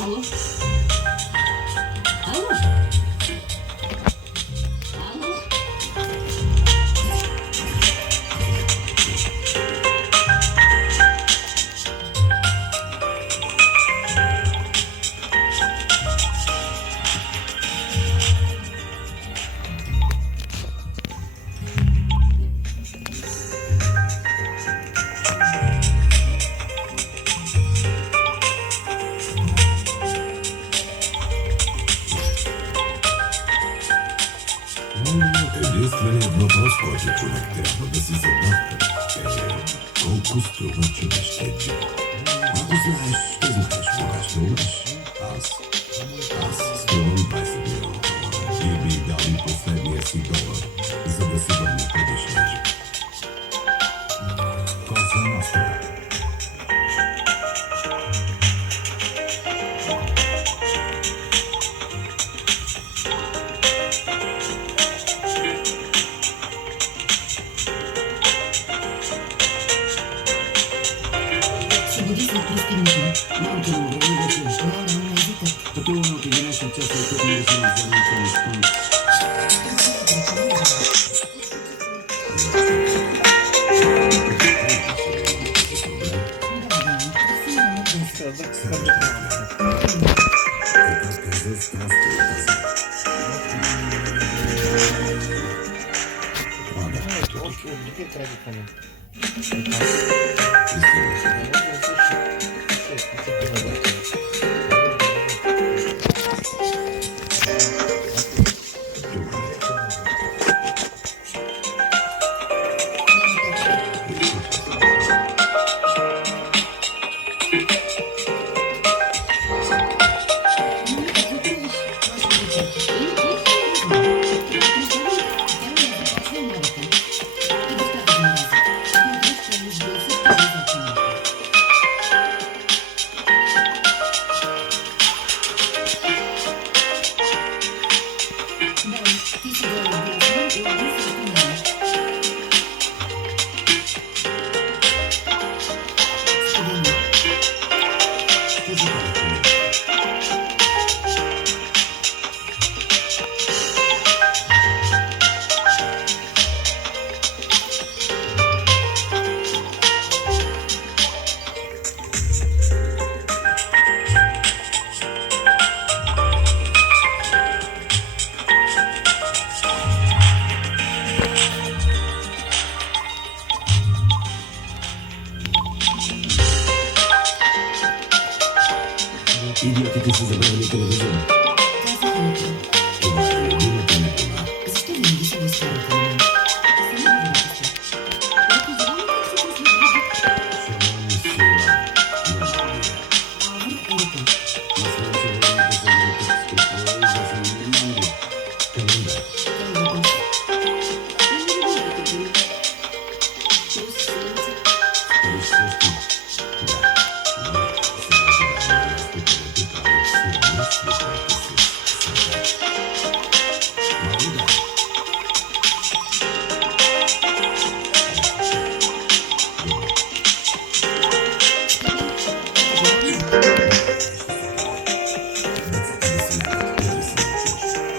Алло? Алло? Алло? Единственият въпрос, който човек трябва да си задава е колко струва човещече. Ако знаеш, ще знаеш кога ще умреш. Аз струвам 20 милиона долара и бих дал и последния си долар, за да си върна предишния живот. Cosa Nostra. Свободи след 300 минути. Малко му го вече. Това на езикът. Пътуваме от 11 часа и тук не съм взел на спън. Идиотите са забравили телевизора. Това е любимата ми кола. Защо винаги се го ставате на мен? Шалом и сила на магия. Аз знам, че вървите за въртът с купува и за самия манго. Календар. Париж също. Да. Но сега живеем на място, където правят сигурно светлите си създачи. Много да. Добре. Децата да се играят, утре се учиш.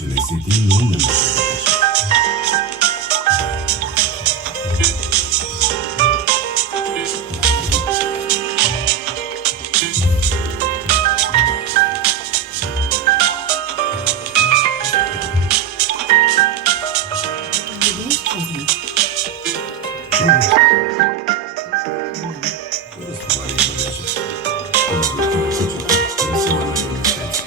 че не си ти, но не можеш да кажеш. Разтовари бъдежа. Помогнете на кучето, не се намери на щенци.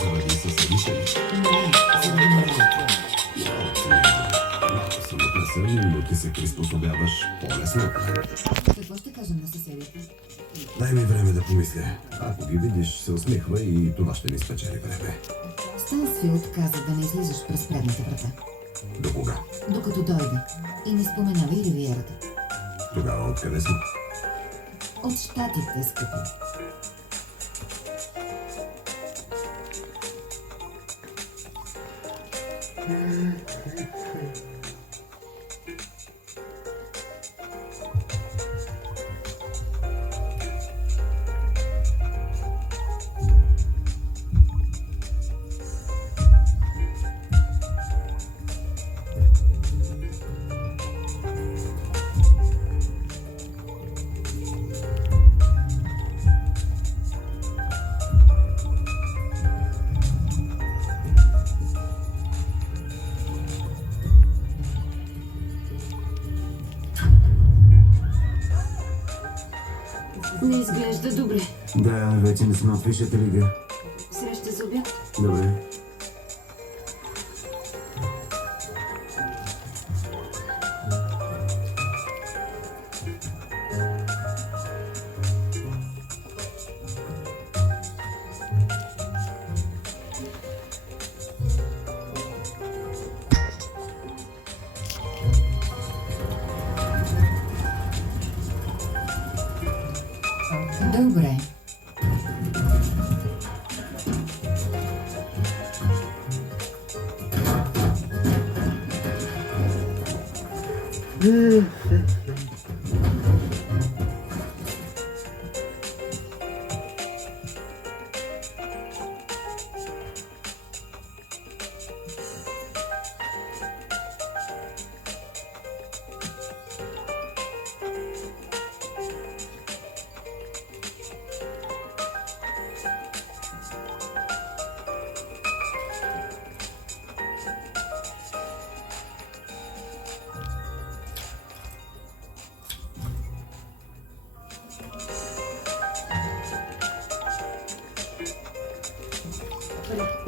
Завади съседите ли? Малко съм отнесен, но ти се приспособяваш по-лесно от мен. Какво ще кажем на съседите? Дай ми време да помисля. Ако ги видиш, се усмихва и това ще ни спечели време. Стансфилд каза да не излизаш през предната врата, До кога? докато дойде. И не споменавай ривиерата. Тогава откъде сме? От щатите, скъпи. Не изглежда добре. Да, вече не сме в висшата лига. Среща за обяд. Добре. Добре.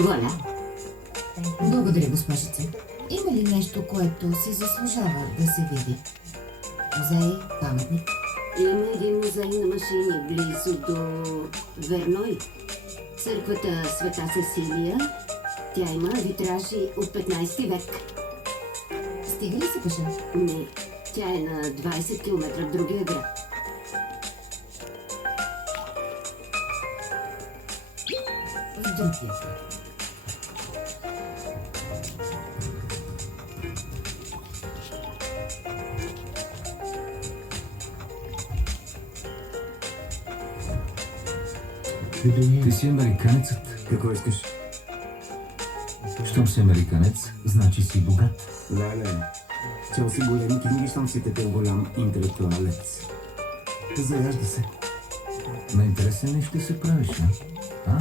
Воля. Благодаря, госпожице. Има ли нещо, което си заслужава да се види? Музей, паметник? Има един музей на машини близо до Верной. Църквата Света Сесилия. Тя има витражи от 15 век. Стига ли се пеше? Не, тя е на 20 км в другия град. В другия. Ти си американецът. Какво искаш? Щом си американец, значи си богат. Леле, чел си големи книги, щом си такъв голям интелектуалец. Заяжда се. На интересен ли ще се правиш, а?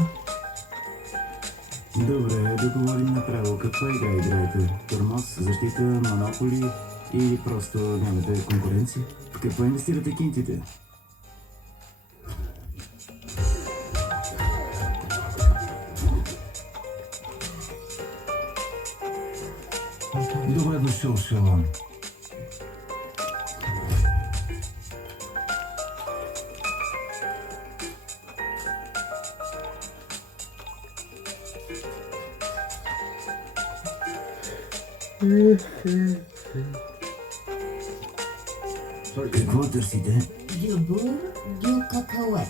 Добре, да говорим направо. Каква игра играете? Тормоз, защита, монополи или просто нямате конкуренция? В какво инвестирате кинтите? Добре дошъл, Шалон. Какво търсите? Дюбур, дю какаует.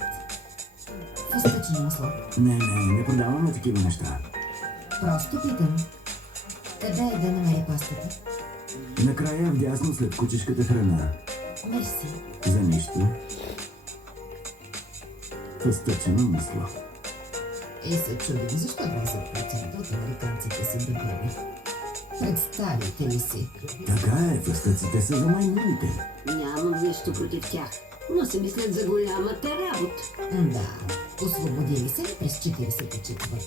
Фъстъчно масло. Не продаваме такива неща. Просто питам. Къде е да намери пастата? Накрая вдясно след кучешката храна. Мерси. За нищо. Фъстъчено масло. И се чудим защо 20% от американците са дебели. Представите ли си? Така е, фъстъците са за маймуните. Нямам нищо против тях, но се мислят за голямата работа. Да, освободили се ли през 44-та?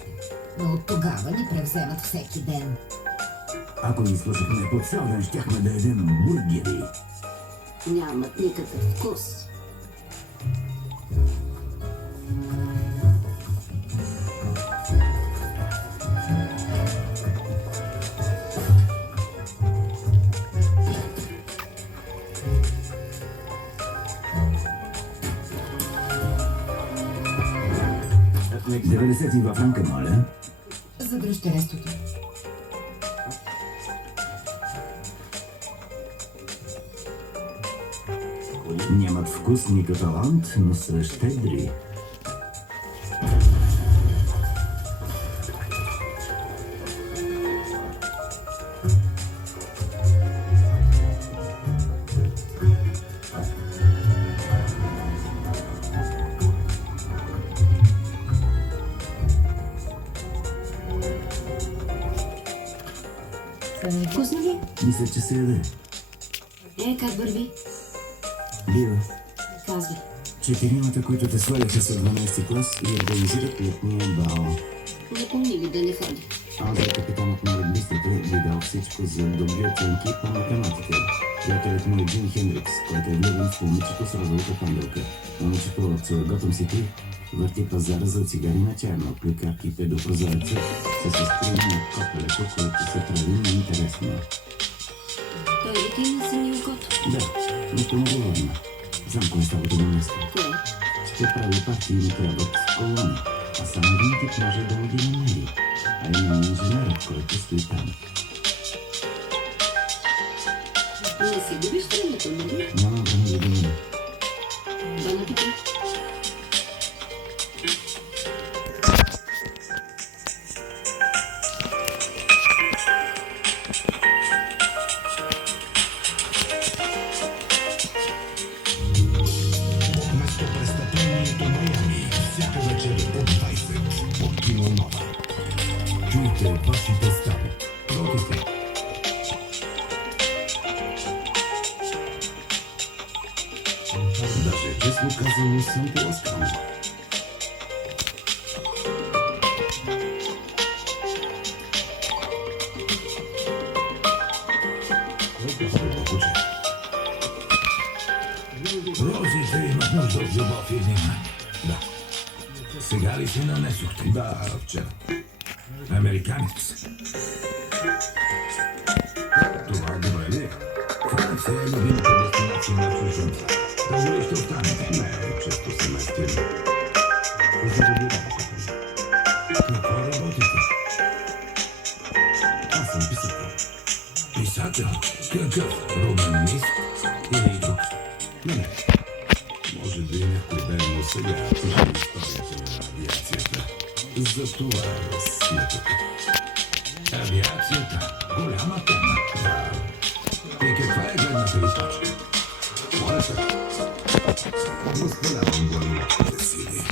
Но от тогава ни превземат всеки ден. Ако ни слушахме по цял ден, щяхме да едем бургери. Нямат никакъв вкус. Nek 92 франка, моля. Задръжте рестото. Нямат вкус ни като талант, но са щедри. Вкусно ли? Мисля, че се яде. Как върви? Бива. Казвай. Четиримата, които те сваляха с 12 клас и организират летния бал. Не помни ли да не ходи? Аз за капитанът на регбистите видял всичко за добри оценки по математика. Приятелят му е Джим Хендрикс, който е влюбен в момичето с розовата панделка. Момичето от Готъм Сити върти пазара за цигари на черно, при карките до прозореца се състрои на копелеко, което се прави неинтересно. Той ли ти на сини окото? Да, нещо му говорим. Знам кое става това место. Кое? Ще прави партии му трябват колони, а само един тип може да ги намери, а именно инженерът, който стои там. Не си губиш времето, нали? Няма време да думам. Bon appétit. Местопрестъплението Майами. Всяка вечер от 20 по Кино Нова. Чуйте вашите стави. Продите. Даже честно казано съм поласкан. Розите имат нужда от любов и внимание. Да. Сега ли си нанесохте? Да, вчера. Американец. Това добре ли? Франция е любимата дестинация на чужденца. Дълго ли ще останете? Не, често се местим. Заради работата. Какво работите? Аз съм писател. Писател? Какъв? Романист? Или друг? Не. Може би някой ден, но сега знам историята на авиацията. За това сме тук. Авиацията. Голяма тема. Да, И каква е гледната ви точка? моята. Възхвалявам военноморските сили.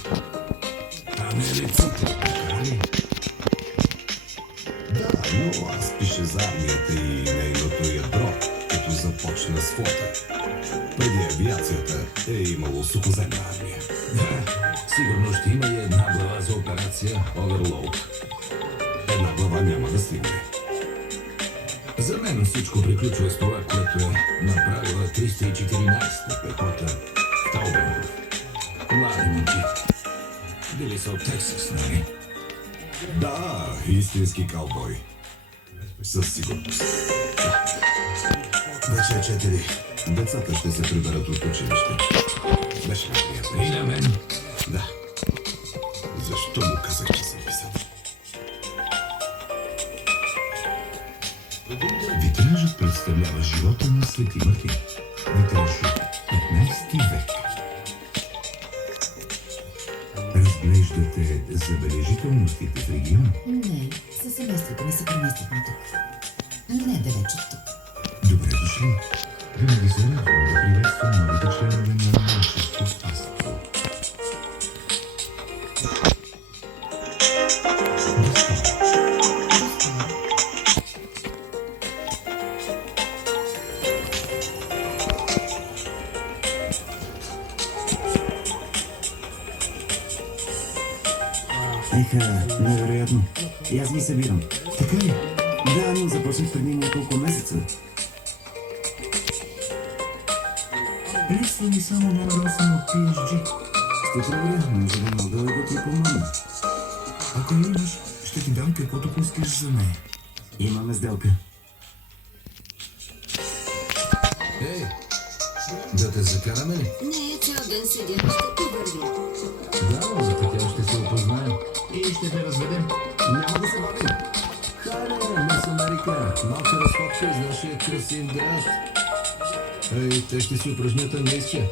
А не летците, така ли? Да, но аз пиша за армията и нейното ядро, като започна с флота. Преди авиацията е имало сухоземна армия. Да, сигурно ще има и една глава за операция Overload. една глава няма да стигне. За мен всичко приключва с това, което е направила 314-та пехота в Таубендорф. Млади момчи. Били са от Тексас, нали? Да, истински каубой. Със сигурност. Вече е 4. Децата ще се приберат от училище. Беше неприятно. И на мен. Да. Защо му казах, че съм писал? Витражът представлява живота на Свети Мартин. Витраж от 15 век. Разглеждате забележителностите в региона? Не, със семейството ми се преместихме тук. Не далеч от тук. Добре дошли. Винаги се радвам да приветствам новите членове на нашето паство. Еха, невероятно. И аз ги събирам. Така ли? Да, но започнах преди няколко месеца. Липсва ми само номер 8 от PSG. Ще проверя, може да мога да ти помогна. Ако имаш, ще ти дам каквото поискаш за нея. Имаме сделка. Ей, да те закараме ли? Не, цял ден седя, ще ти вървя. Да, за тя ще се опознаем. И ще те разведем. Няма да се бавим. Хайде, мис Америка, малка разходка из нашия красив град. Ей, те ще си упражнят английския.